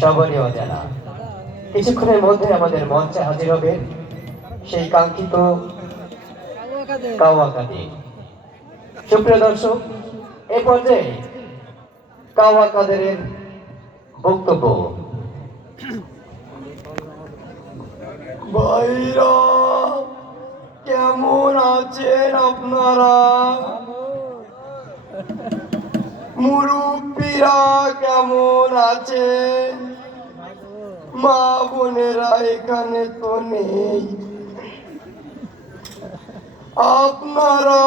সবরই অজানা। কিছুক্ষণের মধ্যে আমাদের মঞ্চে হাজির হবে সেই কাঙ্ক্ষিত কাওয়া কাদের। সুপ্রিয় দর্শক, এ পর্যায়ে কাওয়া কাদেরের বক্তব্য। ভাইরা, কেমন আছেন আপনারা? মুরব্বীরা কেমন আছেন? মা বোনেরা এখানে তো নেই। আপনারা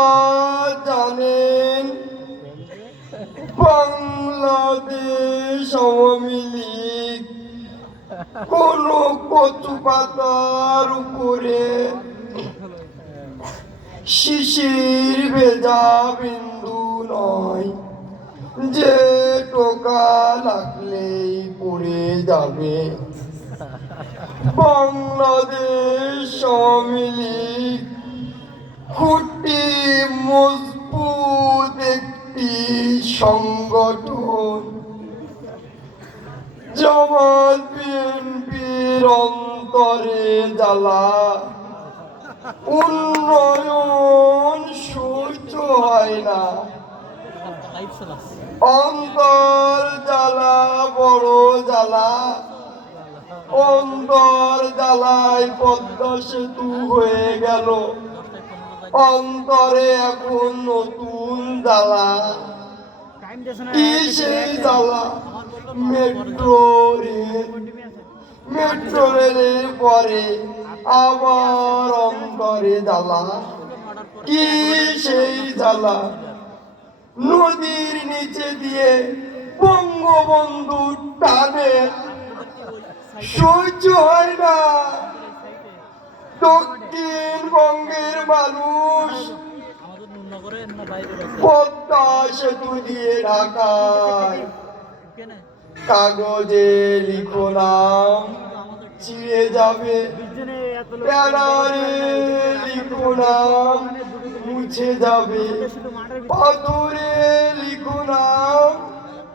জানেন বাংলাদেশ আওয়ামী লীগ কোন কচু পাতার উপরে শিশির ভেজা বিন্দু নয় যে টোকা লাগলেই পড়ে যাবে। বাংলাদেশ আওয়ামী লীগ খুঁটি মজবুত একটি সংগঠন। জামাত বিএনপির অন্তরে জ্বালা, উন্নয়ন সহ্য হয় না। অন্তর জ্বালা বড় জ্বালা, অন্তর জ্বালায় পদ্মা সেতু হয়ে গেল। অন্তরে এখন নতুন জ্বালা। কি সেই জ্বালা? মেট্রো রেলের পরে আবার অন্তরে জ্বালা। কি সেই জ্বালা? নদীর নিচে দিয়ে বঙ্গবন্ধু টানে, সহ্য হয় না। দক্ষিণবঙ্গের মানুষ পদ্মা সেতু দিয়ে ঢাকায় কাগজে লিখো নাম ছিঁড়ে যাবে, ব্যানারে লিখো নাম মুছে যাবে, পাথরে লিখো নাম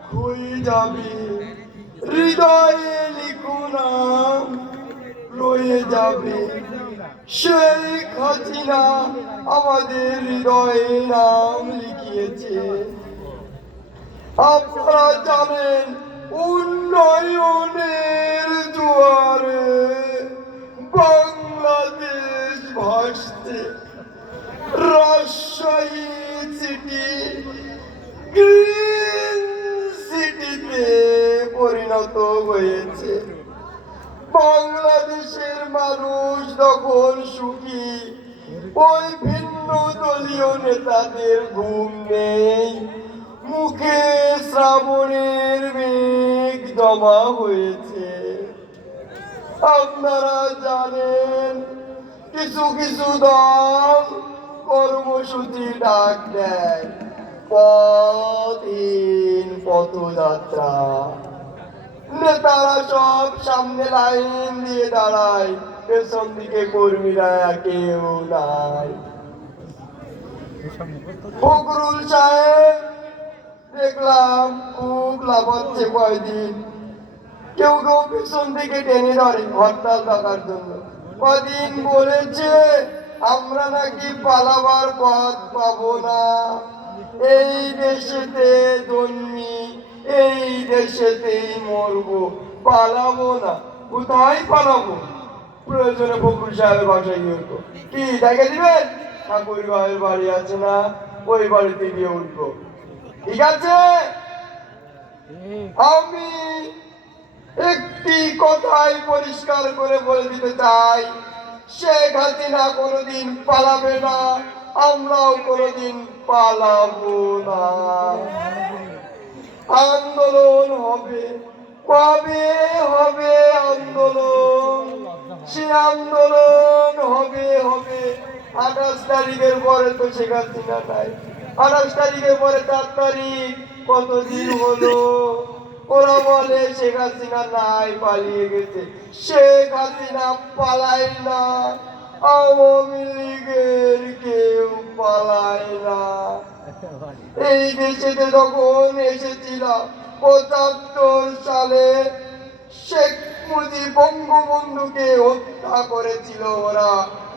ক্ষয়ে যাবে, হৃদয়ে লিখো নাম রয়ে যাবে। শেখ হাসিনা আমাদের হৃদয়ে নাম লিখিয়েছে। আপনারা জানেন উন্নয়নের জোয়ারে বাংলাদেশ ভাসছে। রাজশাহী সিটি গ্রিন সিটিতে পরিণত হয়েছে। বাংলাদেশের মানুষ তখন সুখী। ওই ভিন্ন দলীয় নেতাদের ঘুম নেই, মুখে শ্রাবণের মেঘ জমা হয়েছে। আপনারা জানেন কিছু কিছু দল কর্মসূচি ডাক দেয়, পথহীন পথযাত্রা। নেতারা সব সামনে লাইন দিয়ে দাঁড়ায়, পেছন দিকে কর্মীরা কেউ নাই। ফখরুল সাহেব দেখলাম খুব লাফাচ্ছে কয়দিন। কেউ কেউ পেছন থেকে টেনে ধরে হরতাল ডাকার জন্য। কদিন বলেছে আমরা নাকি পালাবার পথ পাবো না। এই দেশেতে জন্মি, এই দেশেতেই মরবো, পালাবো না। কোথায় পালাবো? প্রয়োজনে ফখরুল সাহেবের বাসায় গিয়ে উঠবো। কি দেখে দিবেন? ঠাকুর গাঁয়ের বাড়ি আছে না, ওই বাড়িতে গিয়ে উঠবো। ঠিক আছে? আমি একটি কথাই পরিষ্কার করে বলে দিতে চাই, শেখ হাসিনা কোনোদিন পালাবে না, আমরাও কোনোদিন পালাবো না। আন্দোলন হবে। কবে হবে আন্দোলন? সে আন্দোলন হবে 28 তারিখের পরে তো শেখ হাসিনা নাই। 28 তারিখের পরে 4 তারিখ, কতদিন হলো? ওরা বলে শেখ হাসিনা নাই, পালিয়ে গেছে। শেখ হাসিনা পালায় না, আওয়ামী লীগের কেউ পালায় না। এই দেশেতে যখন এসেছিলাম 75 সালে, শেখ মুজিব বঙ্গবন্ধুকে হত্যা করেছিল। ওরা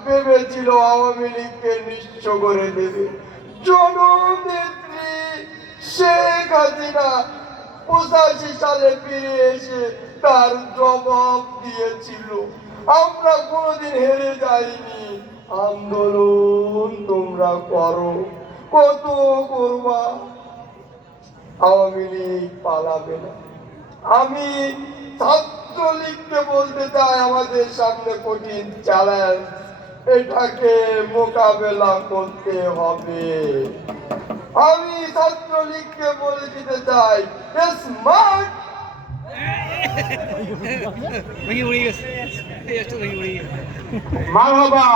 ভেবেছিল আওয়ামী লীগকে নিঃস্ব করে দেবে। জননেত্রী শেখ হাসিনা 85 সালে ফিরে এসে তার জবাব দিয়েছিল। আমরা কোনোদিন হেরে যাইনি। আন্দোলন তোমরা করো, কত করবা, আওয়ামী লীগ পালাবে না। আমি ছাত্রলীগকে বলতে চাই, আমাদের সামনে কঠিন চ্যালেঞ্জ, এটাকে মোকাবেলা করতে হবে। আমি ছাত্রলীগকে বলে দিতে চাই, smart Bagi udah, ya, itu bagi udah. মারহাবা।